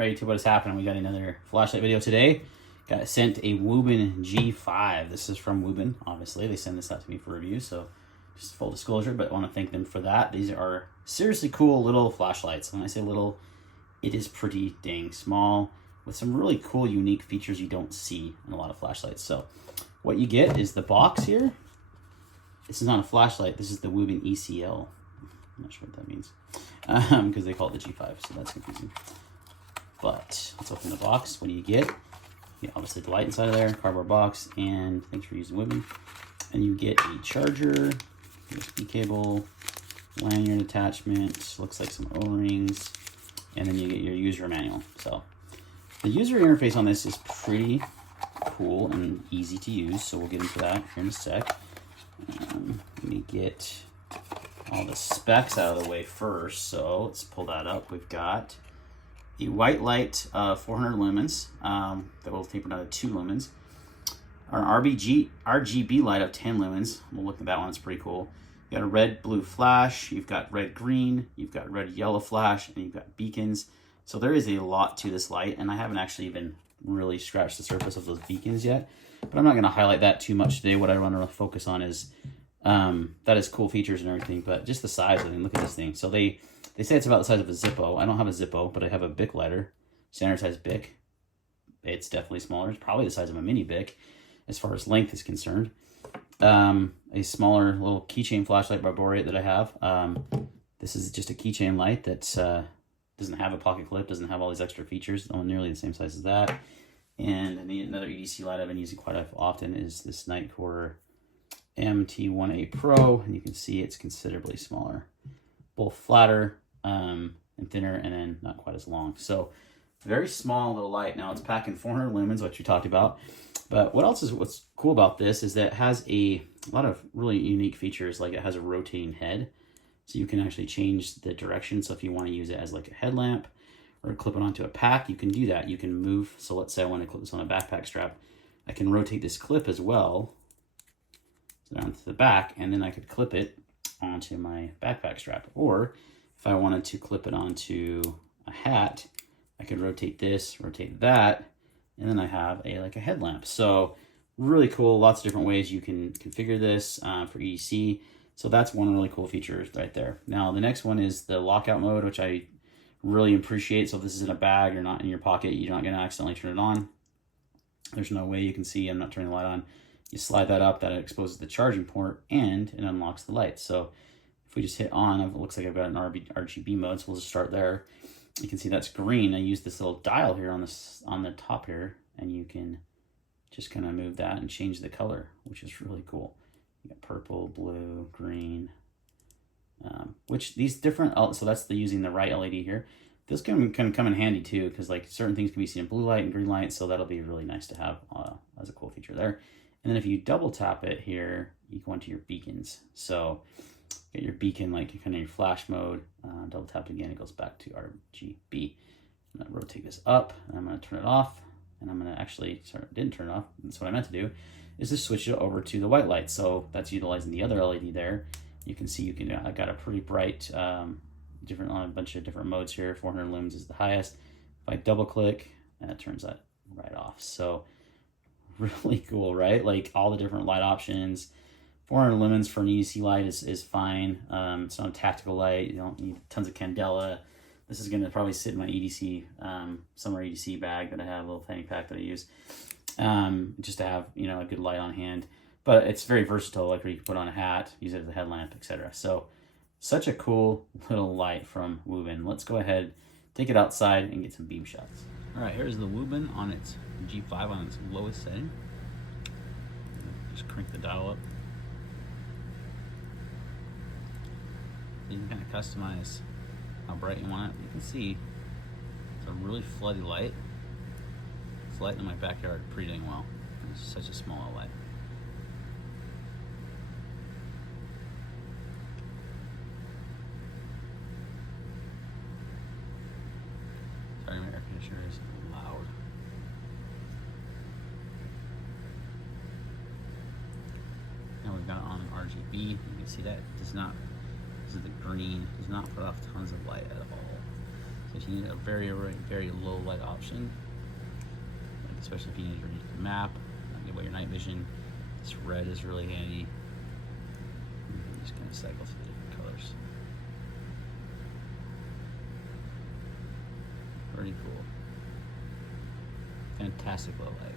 All right, YouTube, what is happening? We got another flashlight video today. Got sent a Wuben G5. This is from Wuben, obviously. They send this out to me for review, so just full disclosure, but I want to thank them for that. These are seriously cool little flashlights. When I say little, it is pretty dang small with some really cool, unique features you don't see in a lot of flashlights. So what you get is the box here. This is not a flashlight. This is the Wuben ECL. I'm not sure what that means because they call it the G5, so that's confusing. But let's open the box. What do you get? You get obviously the light inside of there, cardboard box, and thanks for using Wuben. And you get a charger, USB cable, lanyard attachment, looks like some O-rings, and then you get your user manual. So the user interface on this is pretty cool and easy to use, so we'll get into that here in a sec. Let me get all the specs out of the way first. So let's pull that up. We've got a white light, 400 lumens, that will taper down to 2 lumens. Our RGB light of 10 lumens. We'll look at that one, it's pretty cool. You got a red blue flash, you've got red green, you've got red yellow flash, and you've got beacons. So there is a lot to this light, and I haven't actually even really scratched the surface of those beacons yet. But I'm not going to highlight that too much today. What I want to focus on is that is cool features and everything, but just the size. I mean, look at this thing. So they say it's about the size of a Zippo. I don't have a Zippo, but I have a Bic lighter, standard size Bic. It's definitely smaller. It's probably the size of a mini Bic as far as length is concerned. A smaller little keychain flashlight by Boreate that I have. This is just a keychain light that doesn't have a pocket clip, doesn't have all these extra features, nearly the same size as that. And another EDC light I've been using quite often is this Nightcore MT1A Pro, and you can see it's considerably smaller. Both flatter and thinner, and then not quite as long. So very small little light. Now it's packing 400 lumens, which you talked about. But what's cool about this is that it has a lot of really unique features. Like it has a rotating head, so you can actually change the direction. So if you want to use it as like a headlamp or clip it onto a pack, you can do that. You can move. So let's say I want to clip this on a backpack strap. I can rotate this clip as well down to the back, and then I could clip it onto my backpack strap. Or if I wanted to clip it onto a hat, I could rotate this, rotate that, and then I have like a headlamp. So really cool, lots of different ways you can configure this for EDC. So that's one really cool feature right there. Now the next one is the lockout mode, which I really appreciate. So if this is in a bag or not in your pocket, you're not gonna accidentally turn it on. There's no way you can see I'm not turning the light on. You slide that up, that exposes the charging port, and it unlocks the light. So if we just hit on, it looks like I've got an RGB mode, so we'll just start there. You can see that's green. I use this little dial here on the top here, and you can just kind of move that and change the color, which is really cool. You got purple, blue, green, which these different, so that's using the right LED here. This can come in handy too, because like certain things can be seen in blue light and green light, so that'll be really nice to have as a cool feature there. And then if you double tap it here, you go into your beacons. So get your beacon, like kind of your flash mode, double tap it again, it goes back to RGB. I'm gonna rotate this up, and I'm gonna turn it off, and I'm gonna actually, sorry, I didn't turn it off, that's what I meant to do, is to switch it over to the white light. So that's utilizing the other LED there. You can see I got a pretty bright, a bunch of different modes here. 400 lumens is the highest. If I double click, it turns that right off. So really cool, right? Like all the different light options. 400 lumens for an EDC light is fine. It's not a tactical light. You don't need tons of candela. This is going to probably sit in my EDC, summer EDC bag that I have, a little fanny pack that I use, just to have, a good light on hand. But it's very versatile, like where you can put on a hat, use it as a headlamp, etc. So such a cool little light from Wuben. Let's go ahead, take it outside, and get some beam shots. All right, here's the Wuben on its G5 on its lowest setting. Just crank the dial up. You can kind of customize how bright you want it. You can see it's a really floody light. It's lighting in my backyard pretty dang well. It's such a small light. Sorry, my air conditioner is loud. Now we've got it on RGB. You can see that this is the green, does not put off tons of light at all. If you need a very low light option, like especially if you need to read the map, give away your night vision, this red is really handy. Just kind of cycle through the different colors. Pretty cool. Fantastic low light.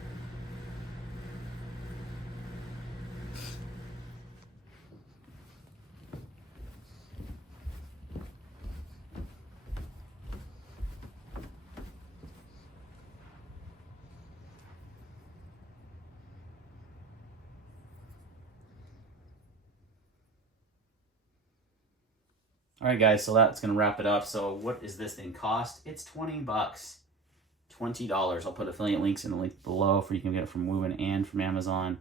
All right, guys, so that's going to wrap it up. So what is this thing cost? It's 20 bucks. $20. I'll put affiliate links in the link below for you can get it from Wuben and from Amazon.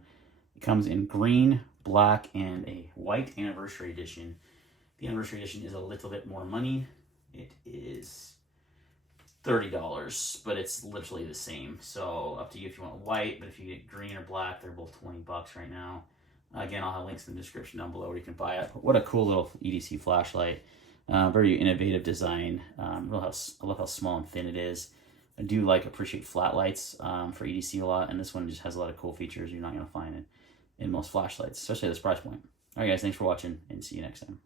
It comes in green, black, and a white anniversary edition. The anniversary edition is a little bit more money. It is $30, but it's literally the same. So up to you if you want white, but if you get green or black, they're both 20 bucks right now. Again, I'll have links in the description down below where you can buy it. What a cool little EDC flashlight. Very innovative design. I love how small and thin it is. I do appreciate flat lights for EDC a lot, and this one just has a lot of cool features you're not going to find in most flashlights, especially at this price point. All right, guys, thanks for watching, and see you next time.